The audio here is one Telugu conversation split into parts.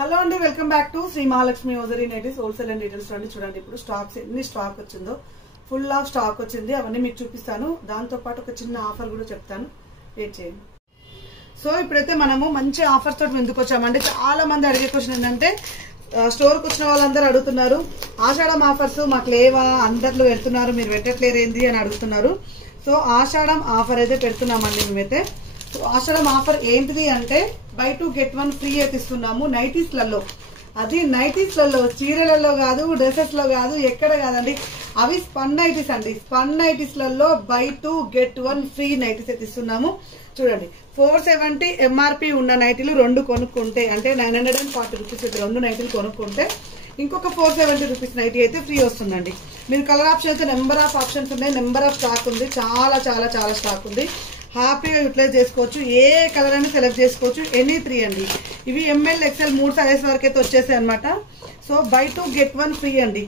హలో అండి, welcome back to Shri Mahalakshmi hosiery nighties wholesale and retails అండి. చూడండి ఇప్పుడు స్టాక్స్ ఎన్ని స్టాక్ వచ్చిందో, ఫుల్ ఆఫ్ స్టాక్ వచ్చింది. అవన్నీ మీకు చూపిస్తాను. దాంతో పాటు ఒక చిన్న ఆఫర్ కూడా చెప్తాను, వెయిట్ చేయండి. సో ఇప్పుడైతే మనము మంచి ఆఫర్ తోటి ఎందుకు వచ్చామంటే, చాలా మంది అడిగే క్వశ్చన్ ఏంటంటే, స్టోర్కి వచ్చిన వాళ్ళందరూ అడుగుతున్నారు, ఆషాఢం ఆఫర్స్ మాకు లేవా, అందరిలో వెళ్తున్నారు, మీరు పెట్టట్లేరేంది అని అడుగుతున్నారు. సో ఆషాఢం ఆఫర్ అయితే పెడుతున్నామండి మేమైతే. సో ఆషాఢం ఆఫర్ ఏంటిది అంటే, బై 2 get 1 ఫ్రీ అయితే ఇస్తున్నాము నైటీస్లలో. అది నైటీస్లలో, చీరలలో కాదు, డ్రెస్సెస్ లో కాదు, ఎక్కడ కాదండి. అవి స్పన్ నైటీస్ అండి. స్పన్ నైటీస్లలో బై 2 get 1 ఫ్రీ నైటీస్ అయితే ఇస్తున్నాము. చూడండి, 470 ఎంఆర్పి ఉన్న నైటీలు 2 కొనుక్కుంటే, అంటే 940 రూపీస్ అయితే 2 నైటీలు కొనుక్కుంటే ఇంకొక 470 రూపీస్ నైటీ అయితే ఫ్రీ వస్తుందండి. మీరు కలర్ ఆప్షన్ అయితే నెంబర్ ఆఫ్ ఆప్షన్స్ ఉన్నాయి, నెంబర్ ఆఫ్ స్టాక్ ఉంది, చాలా చాలా చాలా స్టాక్ ఉంది. హ్యాపీగా యూటిలైజ్ చేసుకోవచ్చు. ఏ కలర్ అయినా సెలెక్ట్ చేసుకోవచ్చు. ఎనీ 3 అండి. ఇవి ఎంఎల్ ఎక్స్ఎల్ 3 సైజెస్ వరకు అయితే వచ్చేసాయి అనమాట. సో బై 2 get 1 ఫ్రీ అండి.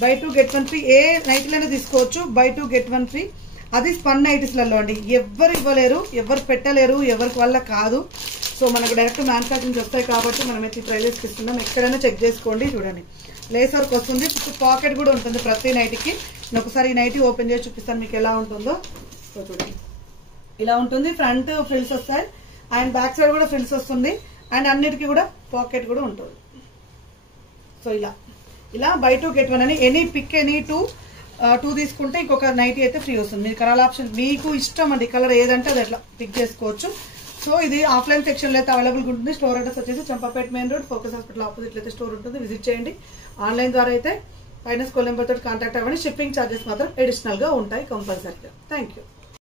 Buy 2 get 1 free. ఏ నైటీలైనా తీసుకోవచ్చు. Buy 2 get 1 free. అది స్పన్ నైటీస్లలో అండి. ఎవ్వరు ఇవ్వలేరు, ఎవరు పెట్టలేరు, ఎవరికి వల్ల కాదు. సో మనకు డైరెక్ట్ మ్యానుఫ్యాక్చరింగ్ వస్తాయి కాబట్టి మనం అయితే ప్రైజెస్ ఇస్తున్నాం. ఎక్కడైనా చెక్ చేసుకోండి. చూడండి, లేస్ వర్క్ వస్తుంది, పాకెట్ కూడా ఉంటుంది ప్రతి నైటీకి. నేను ఒకసారి ఈ నైటీ ఓపెన్ చేసి చూపిస్తాను మీకు ఎలా ఉంటుందో. సో చూడండి, ఇలా ఉంటుంది. ఫ్రంట్ ఫ్రిల్స్ వస్తాయి అండ్ బ్యాక్ సైడ్ కూడా ఫ్రిల్స్ వస్తుంది అండ్ అన్నిటికీ కూడా పాకెట్ కూడా ఉంటుంది. సో ఇలా బై 2 get 1 అని ఎనీ పిక్ ఎనీ 2 తీసుకుంటే ఇంకొక నైటీ అయితే ఫ్రీ వస్తుంది. మీరు కలర్ ఆప్షన్ మీకు ఇష్టం అండి, కలర్ ఏదంటే అది అట్లా పిక్ చేసుకోవచ్చు. సో ఇది ఆఫ్లైన్ సెక్షన్ లో అయితే అవైలబుల్ ఉంటుంది. స్టోర్ అడ్రస్ వచ్చేసి Champapet main road, focus hospital opposite అయితే స్టోర్ ఉంటుంది. విజిట్ చేయండి. ఆన్లైన్ ద్వారా అయితే పైన స్కూల్ నెంబర్ తోటి కాంటాక్ట్ అవ్వండి. షిప్పింగ్ ఛార్జెస్ మాత్రం అడిషనల్ గా ఉంటాయి కంపల్సరీగా. Thank you.